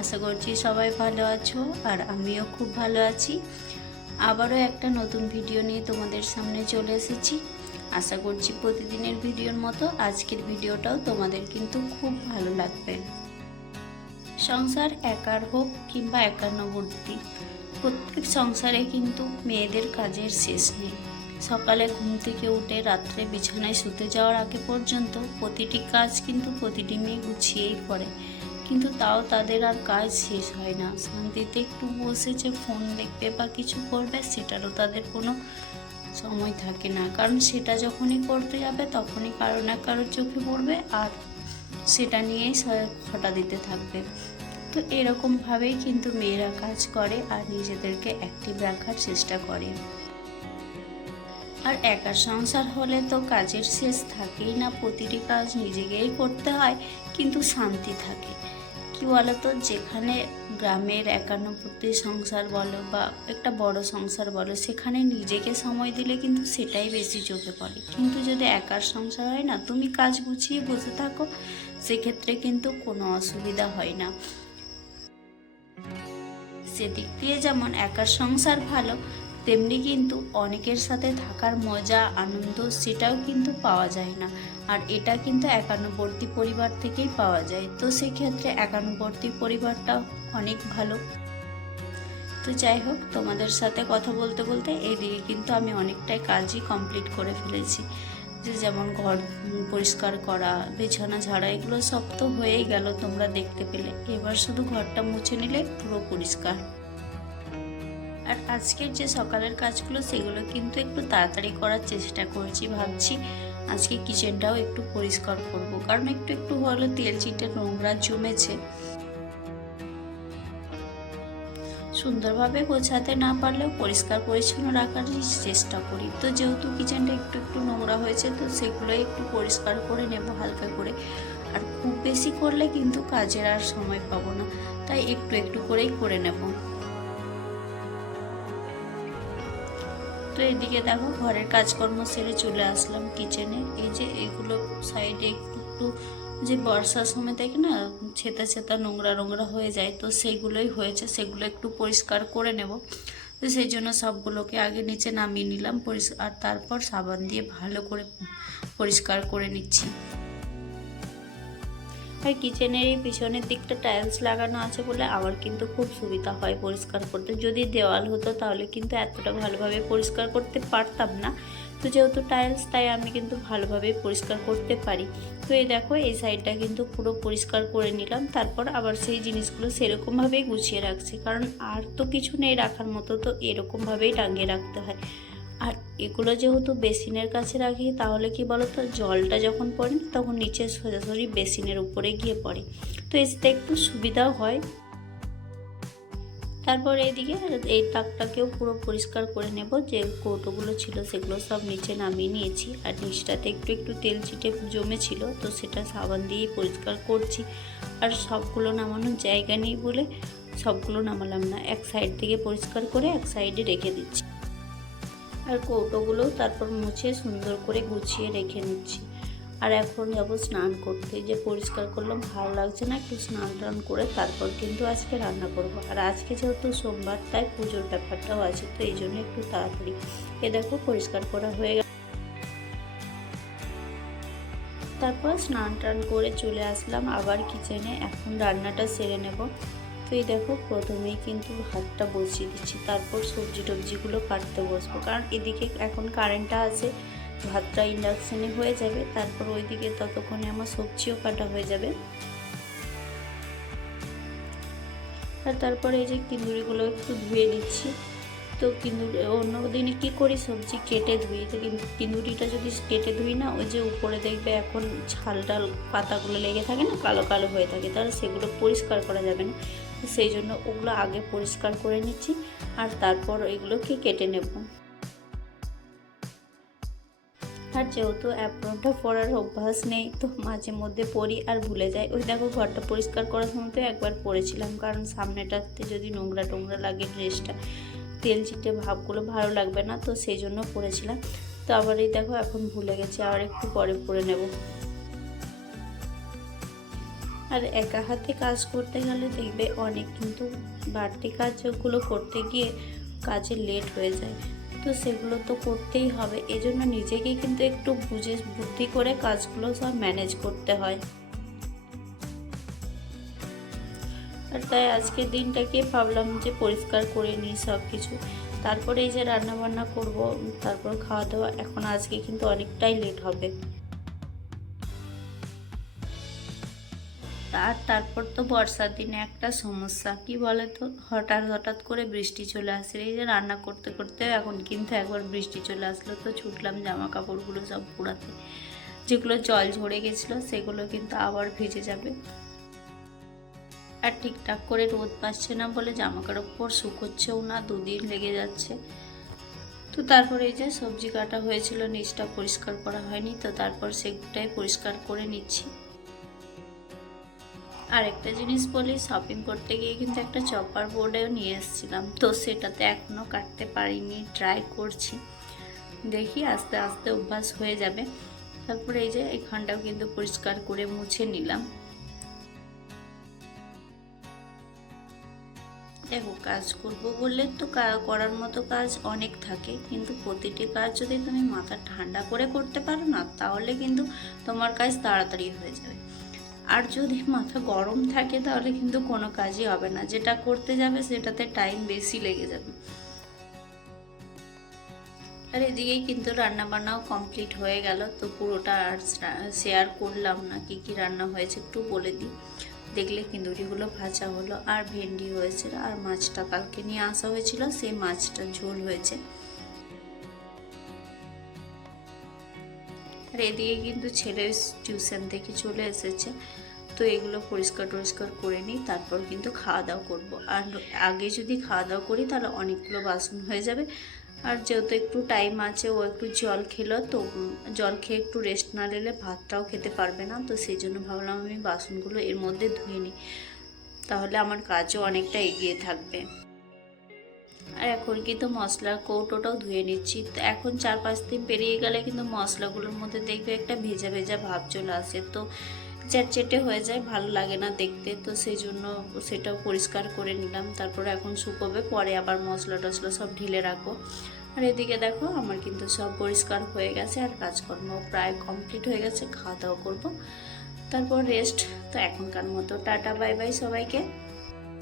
আশা করছি সবাই ভালো আছো আর আমিও খুব ভালো আছি। আবারও একটা নতুন ভিডিও নিয়ে তোমাদের সামনে চলে এসেছি। আশা করছি প্রতিদিনের ভিডিওর মতো আজকের ভিডিওটাও তোমাদের কিন্তু খুব ভালো লাগবে। সংসার একার হোক কিংবা একান্নবর্তী প্রত্যেক সংসারে কিন্তু মেয়েদের কাজের শেষ নেই। সকালে ঘুম থেকে উঠে রাত্রে বিছানায় শুতে যাওয়ার আগে পর্যন্ত প্রতিটি কাজ কিন্তু প্রতিটি মেয়ে গুছিয়েই করে। কিন্তু তাও তাদের আর কাজ শেষ হয় না। শান্তিতে একটু বসে যে ফোন দেখবে বা কিছু করবে, সেটারও তাদের কোনো সময় থাকে না। কারণ সেটা যখনই করতে যাবে, তখনই কারও না কারোর চোখে পড়বে আর সেটা নিয়েই খটা দিতে থাকবে। তো এরকমভাবেই কিন্তু মেয়েরা কাজ করে আর নিজেদেরকে অ্যাক্টিভ রাখার চেষ্টা করে। আর একার সংসার হলে তো কাজের শেষ থাকেই না, প্রতিটি কাজ নিজেকেই করতে হয়, কিন্তু শান্তি থাকে। কি বলতো? যেখানে গ্রামের একান্নবর্তী সংসার বলো বা একটা বড় সংসার বলো, সেখানে নিজেকে সময় দিলে কিন্তু সেটাই বেশি চোখে পড়ে। কিন্তু যদি একার সংসার হয় না, তুমি কাজ গুছিয়ে বসে থাকো, সেক্ষেত্রে কিন্তু কোনো অসুবিধা হয় না। সেদিক দিয়ে যেমন একার সংসার ভালো তেমনি কিন্তু অনেকের সাথে থাকার মজা, আনন্দ সেটাও কিন্তু পাওয়া যায় না। আর এটা কিন্তু একান্নবর্তী পরিবার থেকেই পাওয়া যায়। তো সেক্ষেত্রে একান্নবর্তী পরিবারটা অনেক ভালো। তো যাই হোক, তোমাদের সাথে কথা বলতে বলতে এইদিকে কিন্তু আমি অনেকটাই কাজই কমপ্লিট করে ফেলেছি। যে যেমন ঘর পরিষ্কার করা, বিছানা ঝাড়া, এগুলো সব তো হয়েই গেল তোমরা দেখতে পেলে। এবার শুধু ঘরটা মুছে নিলে পুরো পরিষ্কার। আর আজকের যে সকালের কাজগুলো, সেগুলো কিন্তু একটু তাড়াতাড়ি করার চেষ্টা করছি। ভাবছি আজকে কিচেনটাও একটু পরিষ্কার করব। কারণ একটু একটু হলো তেল চিটে নোংরা জমেছে। সুন্দরভাবে গোছাতে না পারলেও পরিষ্কার পরিচ্ছন্ন রাখার চেষ্টা করি। তো যেহেতু কিচেনটা একটু একটু নোংরা হয়েছে, তো সেগুলো একটু পরিষ্কার করে নেব হালকা করে। আর খুব বেশি করলে কিন্তু কাজের আর সময় পাবো না। তাই একটু একটু করেই করে নেব। তো এদিকে দেখো, ঘরের কাজকর্ম সেরে চলে আসলাম কিচেনে এই যে এগুলো সাইডে একটু একটু যে বর্ষার সময় দেখি না, ছেতা ছেতা নোংরা নোংরা হয়ে যায়, তো সেইগুলোই হয়েছে, সেগুলো একটু পরিষ্কার করে নেব। তো সেই জন্য সবগুলোকে আগে নিচে নামিয়ে নিলাম পরিষ্কার আর তারপর সাবান দিয়ে ভালো করে পরিষ্কার করে নিচ্ছি। আর কিচেনের এই পিছনের দিকটা টাইলস লাগানো আছে বলে আমার কিন্তু খুব সুবিধা হয় পরিষ্কার করতে। যদি দেওয়াল হতো তাহলে কিন্তু এতটা ভালোভাবে পরিষ্কার করতে পারতাম না। তো যেহেতু টাইলস তাই আমি কিন্তু ভালোভাবে পরিষ্কার করতে পারি। তো এই দেখো, এই সাইডটা কিন্তু পুরো পরিষ্কার করে নিলাম। তারপর আবার সেই জিনিসগুলো সেরকমভাবেই গুছিয়ে রাখছি। কারণ আর তো কিছু নেই রাখার মতো, তো এরকমভাবেই টাঙিয়ে রাখতে হয়। এগুলো যেহেতু বেসিনের কাছে রাখি, তাহলে কি বলতো? জলটা যখন পড়ে না, তখন নিচে সোজাসুজি বেসিনের উপরে গিয়ে পড়ে। তো এতে একটু সুবিধাও হয়। তারপর এইদিকে এই তাকটাকেও পুরো পরিষ্কার করে নেব। যে কৌটোগুলো ছিল, সেগুলো সব নিচে নামিয়ে নিয়েছি। আর নিচটাতে একটু একটু তেল ছিটে জমেছিল, তো সেটা সাবান দিয়েই পরিষ্কার করছি। আর সবগুলো নামানোর জায়গা নেই বলে সবগুলো নামালাম না। এক সাইড থেকে পরিষ্কার করে এক সাইডে রেখে দিচ্ছি। আর কৌটোগুলোও তারপর মুছে সুন্দর করে গুছিয়ে রেখে নিচ্ছি। আর এখন যাব স্নান করতে। যে পরিষ্কার করলাম, ভালো লাগছে না, একটু স্নান টান করে তারপর কিন্তু আজকে রান্না করব। আর আজকে যেহেতু সোমবার, তাই পুজোর ব্যাপারটাও আছে, তো এই জন্য একটু তাড়াতাড়ি। এ দেখো, পরিষ্কার করা হয়ে গেল। তারপর স্নান টান করে চলে আসলাম, আবার কিচেনে এখন রান্নাটা সেরে নেব। তো এই দেখো, প্রথমেই কিন্তু ভাতটা বসিয়ে দিচ্ছি। তারপর সবজি টবজিগুলো কাটতে বসবো। কারণ এদিকে এখন কারেন্টটা আছে, ভাতটা ইন্ডাকশানে হয়ে যাবে। তারপর ওইদিকে ততক্ষণে আমার সবজিও কাটা হয়ে যাবে। আর তারপরে এই যে কিন্দুরিগুলো একটু ধুয়ে নিচ্ছি তো কিন্দুরি, অন্য দিনে কী করি? সবজি কেটে ধুই। তো কিন্তু কিন্দুরিটা যদি কেটে ধুই না, ওই যে উপরে দেখবে এখন ছাল টাল পাতাগুলো লেগে থাকে না কালো কালো হয়ে থাকে, তাহলে সেগুলো পরিষ্কার করা যাবে না। সেই জন্য ওগুলো আগে পরিষ্কার করে নিচ্ছি আর তারপর এগুলোকে কেটে নেব। আর যেহেতু অ্যাপ্রনটা পরার অভ্যাস নেই, তো মাঝে মধ্যে পরি আর ভুলে যাই। ওই দেখো ঘরটা পরিষ্কার করার সময় তো একবার পরেছিলাম, কারণ সামনেটাতে যদি নোংরা টোংরা লাগে ড্রেসটা, তেল চিটে ভাবগুলো ভালো লাগবে না, তো সেই জন্য পরেছিলাম। তো আবার এই দেখো এখন ভুলে গেছি, আবার একটু পরে পরে নেব। আর একা হাতে কাজ করতে গেলে দেখবে অনেক কিন্তু বাড়তি কাজগুলো করতে গিয়ে কাজে লেট হয়ে যায়। তো সেগুলো তো করতেই হবে। এজন্য নিজেকে কিন্তু একটু বুঝে, বুদ্ধি করে কাজগুলো সব ম্যানেজ করতে হয়। আর তাই আজকের দিনটাকে ভাবলাম যে পরিষ্কার করে নিই সব কিছু তারপরে এই যে রান্না বান্না করব, তারপর খাওয়া দাওয়া, এখন আজকে কিন্তু অনেকটাই লেট হবে। আর তারপর তো বর্ষার দিনে একটা সমস্যা। কি বলে তো হঠাৎ হঠাৎ করে বৃষ্টি চলে আসে। এই যে রান্না করতে করতে এখন কিন্তু একবার বৃষ্টি চলে আসলো তো ছুটলাম জামা কাপড়গুলো সব পুরাতে যেগুলো জল ঝরে গেছিল সেগুলো কিন্তু আবার ভিজে যাবে। আর ঠিকঠাক করে রোদ পাচ্ছে না বলে জামা কাপড় শুকোচ্ছেও না, দুদিন লেগে যাচ্ছে। তো তারপরে এই যে সবজি কাটা হয়েছিল, নিচটা পরিষ্কার করা হয়নি, তো তারপর সেটাই পরিষ্কার করে নিচ্ছি। আর একটা জিনিস বলি শপিং করতে গিয়ে কিন্তু একটা চপার বোর্ডেও নিয়ে এসেছিলাম। তো সেটাতে এখনও কাটতে পারিনি ট্রাই করছি। দেখি, আস্তে আস্তে অভ্যাস হয়ে যাবে। তারপরে এই যে, এখানটাও কিন্তু পরিষ্কার করে মুছে নিলাম। দেখো, কাজ করব বললে তো করার মতো কাজ অনেক থাকে। কিন্তু প্রতিটি কাজ যদি তুমি মাথা ঠান্ডা করে করতে পারো না, তাহলে কিন্তু তোমার কাজ তাড়াতাড়ি হয়ে যাবে। আর যদি মাথা গরম থাকে তাহলে কিন্তু কোনো কাজই হবে না। যেটা করতে যাবে সেটাতে টাইম বেশি লেগে যাবে। আর এদিকেই কিন্তু রান্না বান্নাও কমপ্লিট হয়ে গেল। তো পুরোটা আর শেয়ার করলাম না কি কি রান্না হয়েছে, একটু বলে দিই। দেখলে কিন্দুরিগুলো ভাজা হলো, আর ভেন্ডি হয়েছিল, আর মাছটা কালকে নিয়ে আসা হয়েছিল, সেই মাছটা ঝোল হয়েছে। এদিকে কিন্তু ছেলে টিউশন থেকে চলে এসেছে। তো এগুলো পরিষ্কার টরিষ্কার করে নিই, তারপর কিন্তু খাওয়া দাওয়া করব। আর আগে যদি খাওয়া দাওয়া করি তাহলে অনেকগুলো বাসন হয়ে যাবে। আর যেহেতু একটু টাইম আছে, ও একটু জল খেলো, তো জল খেয়ে একটু রেস্ট না নিলে ভাতটাও খেতে পারবে না। তো সেই জন্য ভাবলাম আমি বাসনগুলো এর মধ্যে ধুয়ে নিই। তাহলে আমার কাজও অনেকটা এগিয়ে থাকবে। আর এখন কিন্তু মশলার কৌটোটাও ধুয়ে নিচ্ছি। তো এখন চার পাঁচ দিন পেরিয়ে গেলে কিন্তু মশলাগুলোর মধ্যে দেখবে একটা ভেজা ভেজা ভাব চলে আসে। তো চ্যাটচেটে হয়ে যায়, ভালো লাগে না দেখতে। তো সেই জন্য সেটাও পরিষ্কার করে নিলাম। তারপরে এখন শুকোবে, পরে আবার মশলা টশলা সব ঢেলে রাখব। আর এদিকে দেখো, আমার কিন্তু সব পরিষ্কার হয়ে গেছে আর কাজকর্ম প্রায় কমপ্লিট হয়ে গেছে, খাওয়া দাওয়া করব। তারপর রেস্ট তো এখনকার মতো টাটা, বাই বাই সবাইকে।